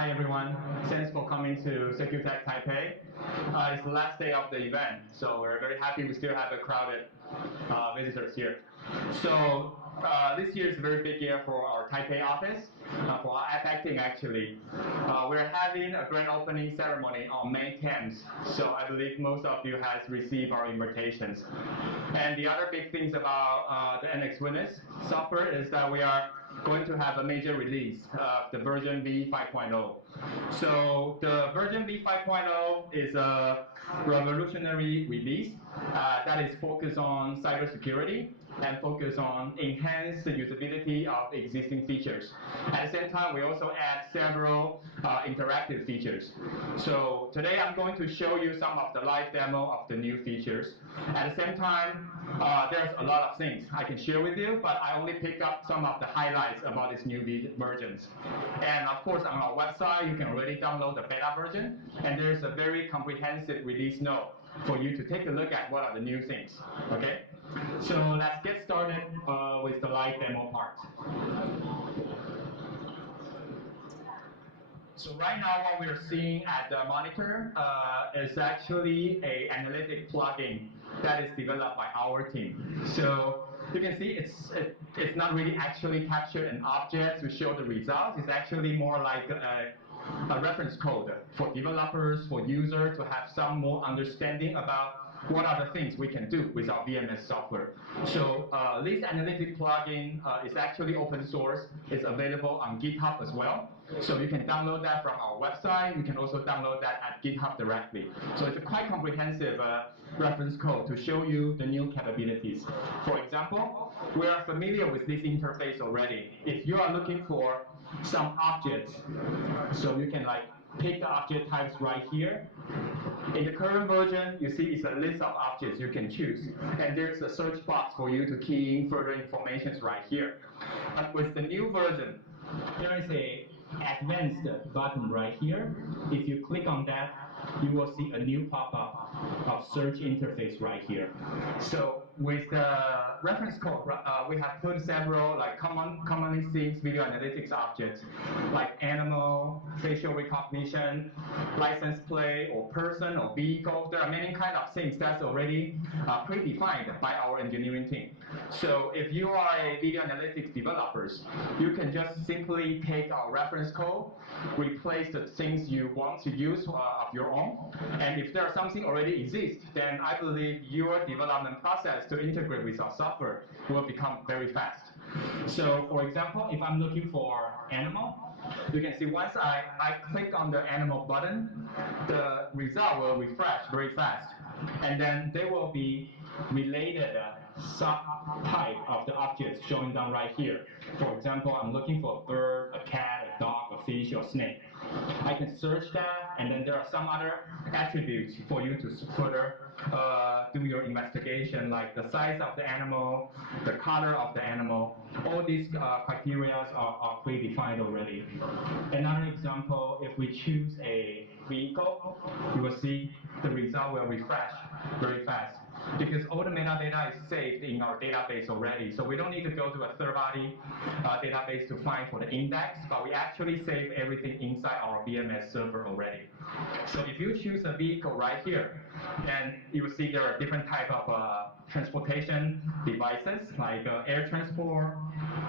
Hi everyone, thanks for coming to SecuTech Taipei. It's the last day of the event, so we're very happy we still have a crowded visitors here. So this year is a very big year for our Taipei office, for our APAC team actually. We're having a grand opening ceremony on May 10th, so I believe most of you has received our invitations. And the other big things about the NX Witness software is that we are going to have a major release of the version V 5.0. So the version V 5.0 is a revolutionary release that is focused on cybersecurity and focused on enhance the usability of existing features. At the same time, we also add several interactive features. So today I'm going to show you some of the live demo of the new features. At the same time, there's a lot of things I can share with you, but I only pick up some of the highlights about these new versions. And of course, on our website, you can already download the beta version, and there's a very comprehensive release note for you to take a look at what are the new things. Okay? So let's get started with the live demo part. So right now, what we're seeing at the monitor is actually an analytic plugin that is developed by our team. So you can see it's not really actually capture an object to show the results. It's actually more like a reference code for developers, for users to have some more understanding about what are the things we can do with our VMS software. So this analytic plugin is actually open source. It's available on GitHub as well. So you can download that from our website. You can also download that at GitHub directly. So it's a quite comprehensive reference code to show you the new capabilities. For example, we are familiar with this interface already. If you are looking for some objects, so you can like pick the object types right here. In the current version, you see it's a list of objects you can choose. And there's a search box for you to key in further information right here. But with the new version, there is a advanced button right here. If you click on that, you will see a new pop-up of search interface right here. So with the reference code, we have put several like commonly seen video analytics objects like animal, facial recognition, license plate, or person or vehicle. There are many kind of things that's already predefined by our engineering team. So if you are a video analytics developers, you can just simply take our reference code, replace the things you want to use of your own, and if there are something already exists, then I believe your development process to integrate with our software will become very fast. So for example, if I'm looking for animal, you can see once I click on the animal button, the result will refresh very fast. And then there will be related subtype of the objects showing down right here. For example, I'm looking for a bird, a cat, a dog, a fish, or snake. I can search that, and then there are some other attributes for you to further do your investigation, like the size of the animal, the color of the animal. All these criteria are predefined already. Another example, if we choose a vehicle, you will see the result will refresh very fast because all the metadata is saved in our database already. So we don't need to go to a third-party database to find for the index, but we actually save everything inside our VMS server already. So if you choose a vehicle right here, then you will see there are different type of transportation devices like air transport,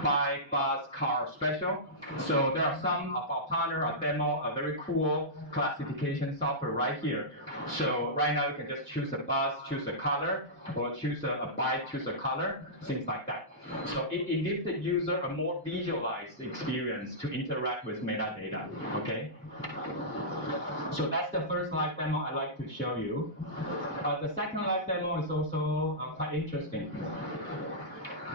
bike, bus, car, special. So there are some of our partner or demo a very cool classification software right here. So right now you can just choose a bus, choose a color, or choose a bike, choose a color, things like that. So it gives the user a more visualized experience to interact with metadata, okay? So that's the first live demo I'd like to show you. The second live demo is also quite interesting.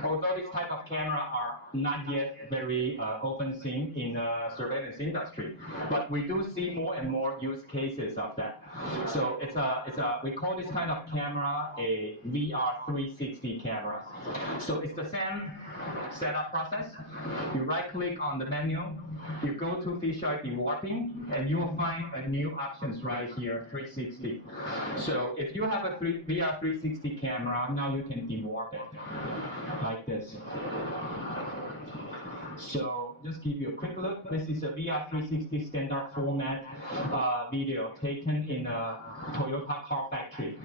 Although this type of camera are not yet very often seen in the surveillance industry, but we do see more and more use cases of that. So we call this kind of camera a VR 360 camera. So it's the same setup process. You right-click on the menu, you go to fisheye dewarping, and you will find a new options right here, 360. So if you have a VR 360 camera, now you can dewarp it like this. So just give you a quick look. This is a VR 360 standard format video taken in a Toyota car factory.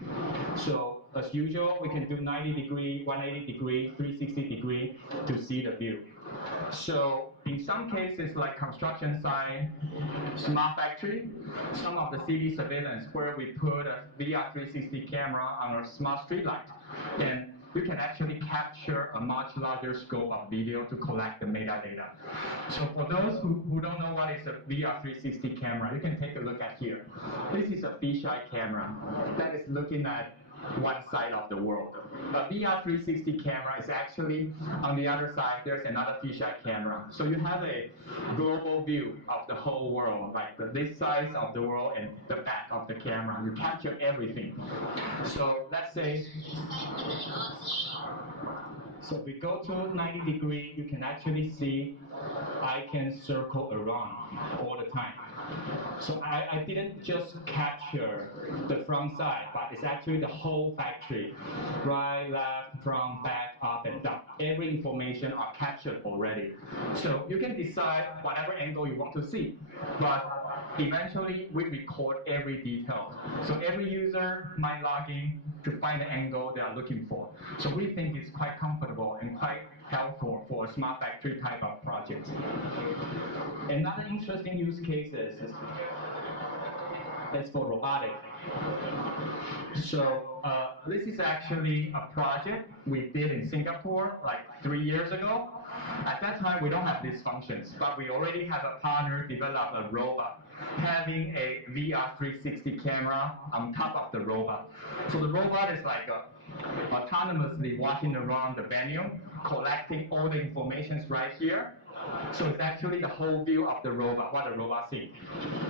So as usual, we can do 90 degree, 180 degree, 360 degree to see the view. So in some cases, like construction site, smart factory, some of the city surveillance where we put a VR 360 camera on a smart street light, then you can actually capture a much larger scope of video to collect the metadata. So for those who don't know what is a VR 360 camera, you can take a look at here. This is a fisheye camera that is looking at one side of the world. A VR 360 camera is actually on the other side, there's another fisheye camera. So you have a global view of the whole world, like this size of the world and the back of the camera. You capture everything. So let's say, so if we go to 90 degree, you can actually see I can circle around all the time. So I didn't just capture the front side, but it's actually the whole factory. Right, left, front, back, up, and down. Every information are captured already. So you can decide whatever angle you want to see. But eventually, we record every detail. So every user might log in to find the angle they are looking for. So we think it's quite comfortable and quite helpful for a smart factory type of project. Another interesting use case is for robotic. So this is actually a project we did in Singapore like 3 years ago. At that time, we don't have these functions, but we already have a partner develop a robot having a VR 360 camera on top of the robot. So the robot is like autonomously walking around the venue, collecting all the informations right here. So it's actually the whole view of the robot, what the robot sees.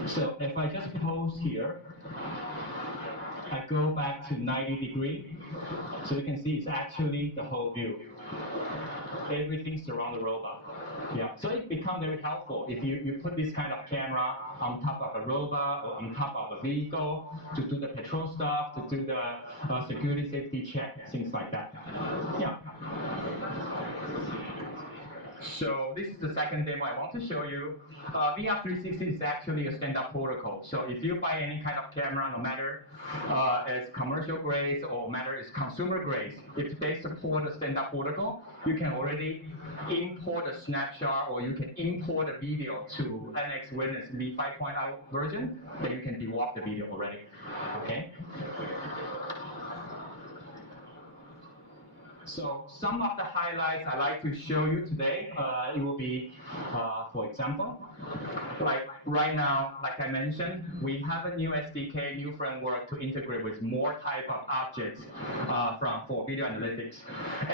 So if I just pose here, I go back to 90 degree, so you can see it's actually the whole view. Everything surrounds the robot. Yeah, so it becomes very helpful if you put this kind of camera on top of a robot or on top of a vehicle to do the patrol stuff, to do the security safety check, things like that. Yeah. So this is the second demo I want to show you. VR 360 is actually a standard protocol. So if you buy any kind of camera, no matter it's commercial grade or matter it's consumer grade, if they support a standard protocol, you can already import a snapshot or you can import a video to NX Witness v5.0 version, then you can dewalk the video already. Okay. So some of the highlights I like to show you today, it will be, for example, like right now, like I mentioned, we have a new SDK, new framework to integrate with more type of objects for video analytics.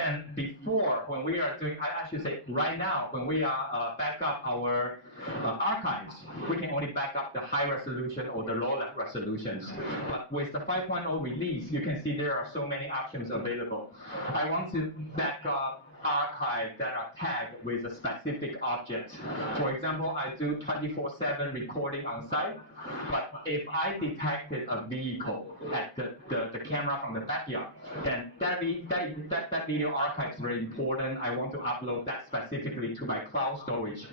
And before, when we are doing, I should say right now, when we are back up our archives, we can only back up the high resolution or the low resolutions. But with the 5.0 release, you can see there are so many options available. I want to back up archive that are tagged with a specific object. For example, I do 24/7 recording on site, but if I detected a vehicle at the camera from the backyard, then that video archive is very important. I want to upload that specifically to my cloud storage.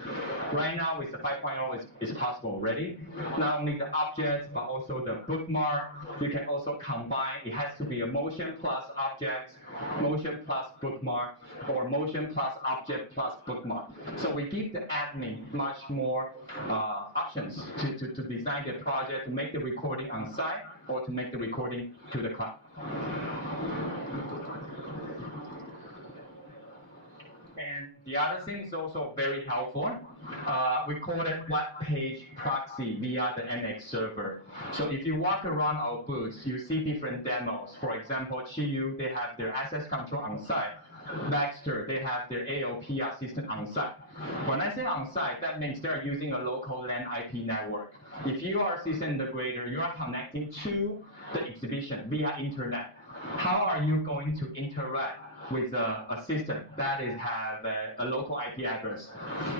Right now with the 5.0, it's possible already. Not only the objects, but also the bookmark. You can also combine, it has to be a motion plus object, motion plus bookmark, or motion plus object plus bookmark. So we give the admin much more options to design the project, to make the recording on site, or to make the recording to the cloud. And the other thing is also very helpful. We call it Page Proxy via the NX server. So if you walk around our booths, you see different demos. For example, Chiyu, they have their access control on site. Baxter, they have their AOPR system on site. When I say on site, that means they're using a local LAN IP network. If you are a system integrator, you are connecting to the exhibition via internet. How are you going to interact with a system that have a local IP address?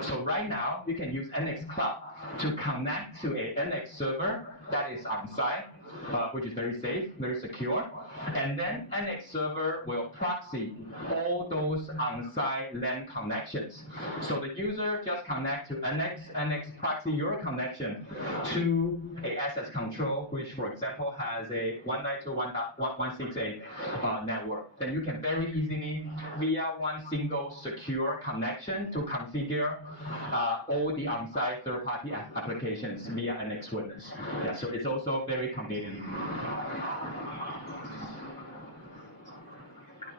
So right now, you can use NX Cloud to connect to a NX server that is on site, which is very safe, very secure. And then NX server will proxy all those on-site LAN connections. So the user just connect to NX, NX proxy your connection to a access control, which for example has a 192.168 network. Then you can very easily, via one single secure connection, to configure all the on-site third-party applications via NX Witness. Yeah, so it's also very convenient.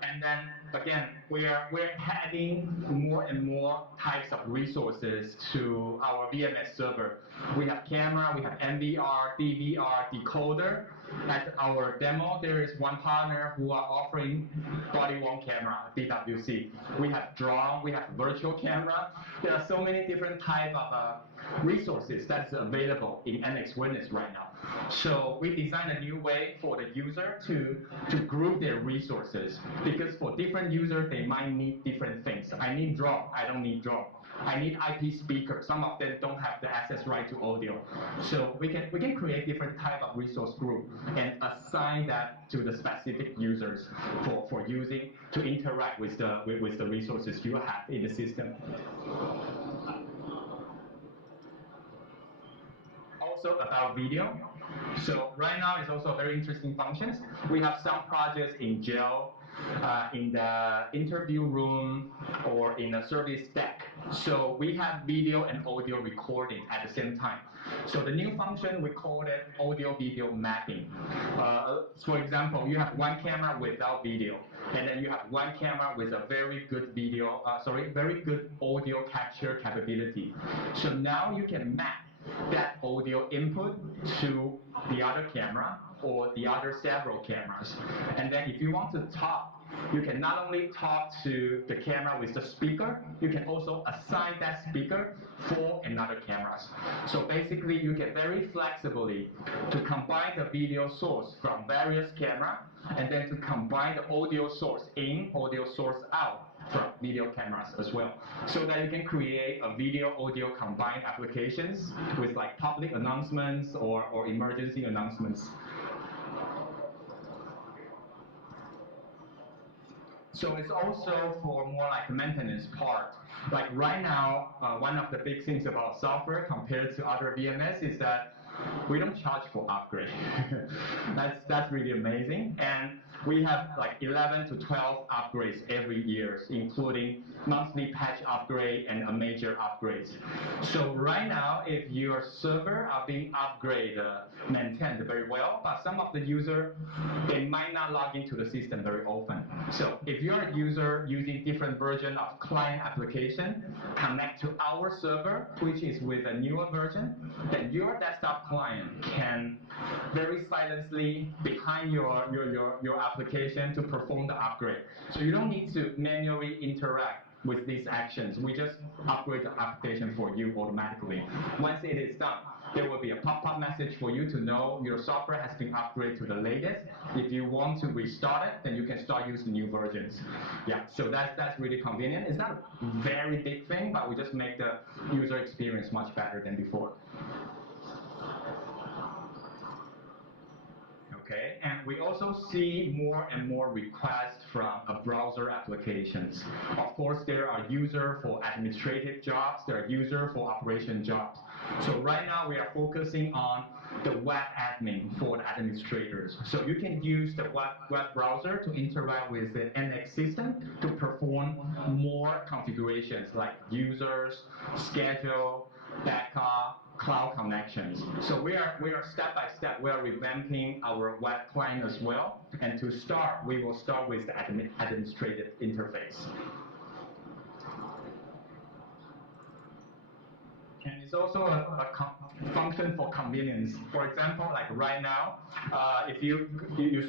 And then again, we're adding more and more types of resources to our VMS server. We have camera, we have NVR, DVR, decoder. At our demo, there is one partner who are offering body-worn camera, BWC. We have drone, we have virtual camera. There are so many different type of resources that is available in NX Witness right now. So we designed a new way for the user to group their resources, because for different users, they might need different things. I need drone, I don't need drone. I need IP speaker. Some of them don't have the access right to audio. So we can create different type of resource group and assign that to the specific users for using to interact with the resources you have in the system. Also about video. So right now it's also a very interesting functions. We have some projects in jail, in the interview room, or in a service deck. So we have video and audio recording at the same time. So the new function, we call it audio video mapping. For example, you have one camera without video, and then you have one camera with a very good very good audio capture capability. So now you can map that audio input to the other camera or the other several cameras. And then if you want to talk, you can not only talk to the camera with the speaker, you can also assign that speaker for another cameras. So basically, you can very flexibly to combine the video source from various camera, and then to combine the audio source in, audio source out from video cameras as well, so that you can create a video audio combined applications with like public announcements or emergency announcements. So it's also for more like maintenance part. Like right now, one of the big things about software compared to other VMS is that we don't charge for upgrade. that's really amazing. And we have like 11 to 12 upgrades every year, including monthly patch upgrade and a major upgrades. So right now, if your server are being upgraded, maintained very well, but some of the user, they might not log into the system very often. So if you are a user using different version of client application, connect to our server, which is with a newer version, then your desktop client can very silently behind your application to perform the upgrade. So you don't need to manually interact with these actions. We just upgrade the application for you automatically. Once it is done, there will be a pop-up message for you to know your software has been upgraded to the latest. If you want to restart it, then you can start using new versions. Yeah, so that's really convenient. It's not a very big thing, but we just make the user experience much better than before. Okay, and we also see more and more requests from browser applications. Of course, there are users for administrative jobs, there are users for operation jobs. So right now we are focusing on the web admin for the administrators. So you can use the web browser to interact with the NX system to perform more configurations like users, schedule, backup, cloud connections. So we are step by step, we are revamping our web client as well. And to start, we will start with the administrative interface. And it's also a function for convenience. For example, like right now, if you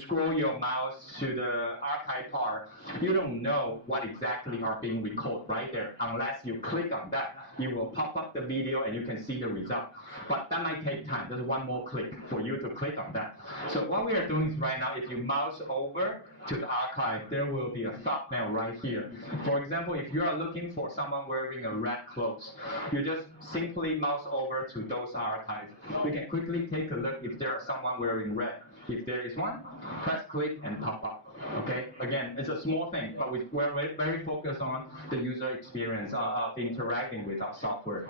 scroll your mouse to the archive part, you don't know what exactly are being recorded right there. Unless you click on that, you will pop up the video and you can see the result. But that might take time. There's one more click for you to click on that. So what we are doing is right now, if you mouse over to the archive, there will be a thumbnail right here. For example, if you are looking for someone wearing a red clothes, you just simply mouse over to those archives. You can quickly take a look if there are someone wearing red. If there is one, press click and pop up. Okay, again, it's a small thing, but we're very focused on the user experience of interacting with our software.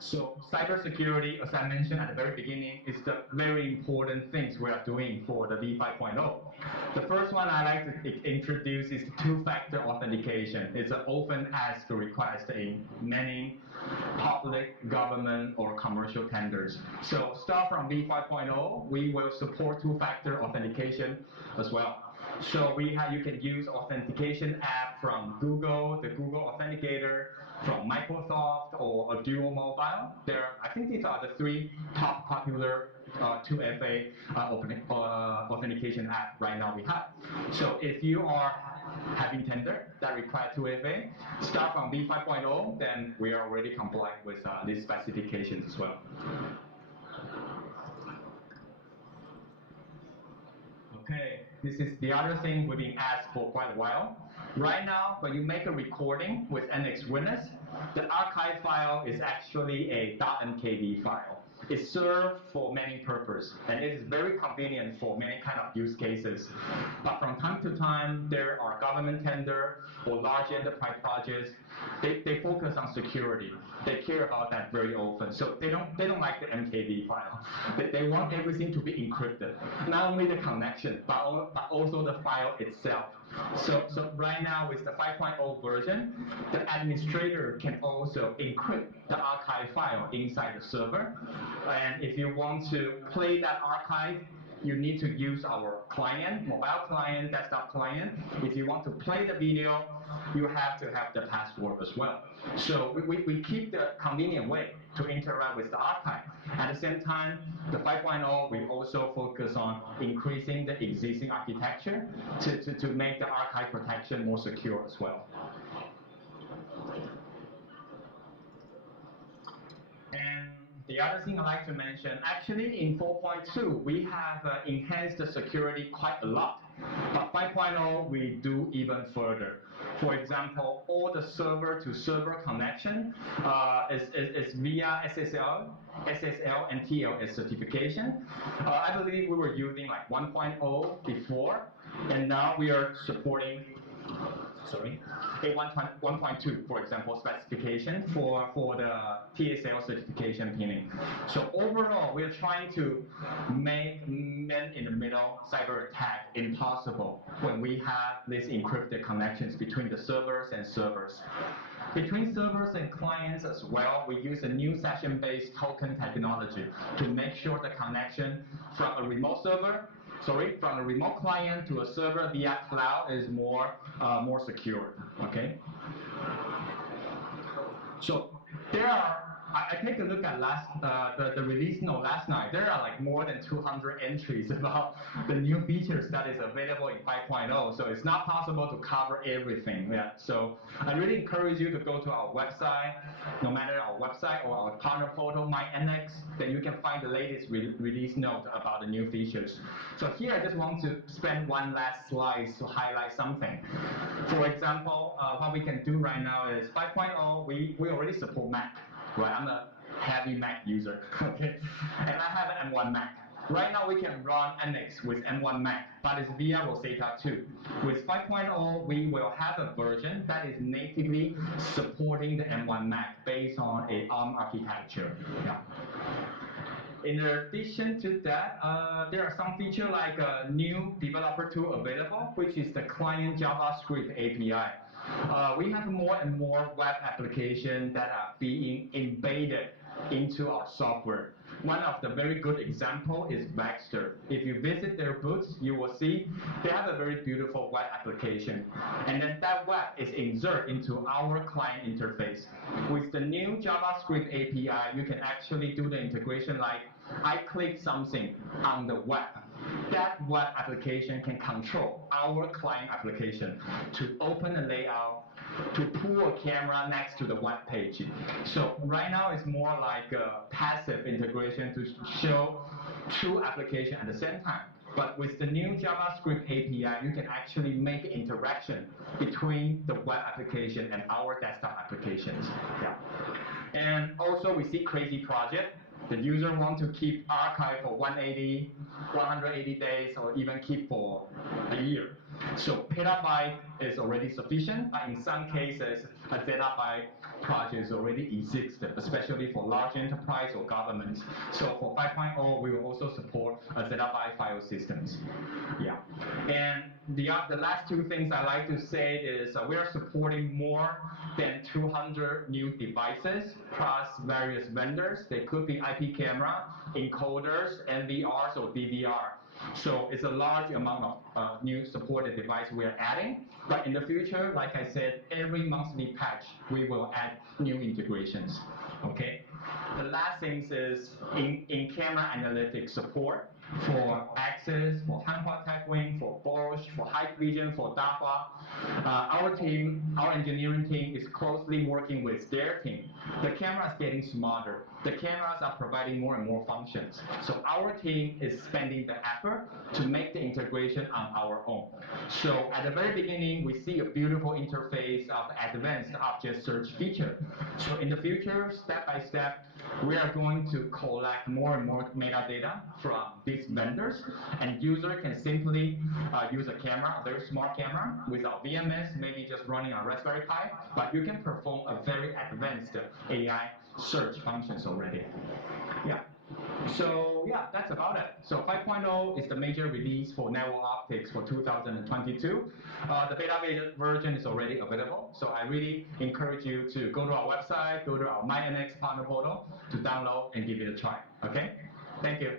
So cybersecurity, as I mentioned at the very beginning, is the very important things we are doing for the V5.0. The first one I like to introduce is two-factor authentication. It's an often asked request in many public, government, or commercial tenders. So start from V5.0, we will support two-factor authentication as well. So you can use authentication app from Google, the Google Authenticator, from Microsoft, or a Duo Mobile. I think these are the three top popular 2FA authentication app right now we have. So if you are having tender that require 2FA, start from V5.0, then we are already compliant with these specifications as well. Okay, this is the other thing we've been asked for quite a while. Right now, when you make a recording with NX Witness, the archive file is actually a .mkv file. It's served for many purposes, and it is very convenient for many kind of use cases. But from time to time, there are government tender or large enterprise projects. They focus on security. They care about that very often. So they don't like the MKV file. They want everything to be encrypted. Not only the connection, but also the file itself. So right now with the 5.0 version, the administrator can also encrypt the archive file inside the server. And if you want to play that archive, you need to use our client, mobile client, desktop client. If you want to play the video, you have to have the password as well. So we keep the convenient way to interact with the archive. At the same time, the 5.0, we also focus on increasing the existing architecture to make the archive protection more secure as well. And the other thing I'd like to mention, actually in 4.2, we have enhanced the security quite a lot. But 5.0, we do even further. For example, all the server-to-server connection is via SSL and TLS certification. I believe we were using like 1.0 before, and now we are supporting a 1.2, for example, specification for the TSL certification pinning. So overall, we are trying to make man-in-the-middle cyber attack impossible when we have these encrypted connections between the servers and servers. Between servers and clients as well, we use a new session-based token technology to make sure the connection from a remote client to a server via cloud is more secured. Okay. So I take a look at the release note last night. There are like more than 200 entries about the new features that is available in 5.0. So it's not possible to cover everything. Yeah. So I really encourage you to go to our website, no matter our website or our partner portal, MyNX, then you can find the latest release note about the new features. So here I just want to spend one last slide to highlight something. For example, what we can do right now is 5.0, we already support Mac. Right, I'm a heavy Mac user, okay? And I have an M1 Mac. Right now we can run NX with M1 Mac, but it's via Rosetta 2. With 5.0, we will have a version that is natively supporting the M1 Mac based on a ARM architecture. Yeah. In addition to that, there are some features like a new developer tool available, which is the client JavaScript API. We have more and more web applications that are being embedded into our software. One of the very good example is Baxter. If you visit their booths, you will see they have a very beautiful web application. And then that web is inserted into our client interface. With the new JavaScript API, you can actually do the integration like I click something on the web. That web application can control our client application to open a layout, to pull a camera next to the web page. So right now it's more like a passive integration to show two applications at the same time. But with the new JavaScript API, you can actually make interaction between the web application and our desktop applications. Yeah. And also we see crazy project. The user want to keep archive for 180 days, or even keep for a year. So petabyte is already sufficient, but in some cases, a zettabyte project is already existed, especially for large enterprise or governments. So for 5.0, we will also support a zettabyte file systems. Yeah. And the last two things I like to say is we are supporting more than 200 new devices plus various vendors. They could be IP camera, encoders, NVRs, or DVR. So it's a large amount of new supported device we are adding. But in the future, like I said, every monthly patch, we will add new integrations. Okay. The last thing is in-camera analytics support for Axis, for Hanwha TechWing, for Bosch, for Hikvision, for Dahua. Our team, our engineering team is closely working with their team. The camera is getting smarter. The cameras are providing more and more functions. So our team is spending the effort to make the integration on our own. So at the very beginning, we see a beautiful interface of advanced object search feature. So in the future, step by step, we are going to collect more and more metadata from these vendors, and user can simply use a camera, a very small camera, without VMS, maybe just running on Raspberry Pi, but you can perform a very advanced AI search functions already. Yeah. So yeah, that's about it. So 5.0 is the major release for network optics for 2022. The beta version is already available. So I really encourage you to go to our website, go to our MyNX partner portal to download and give it a try. Okay? Thank you.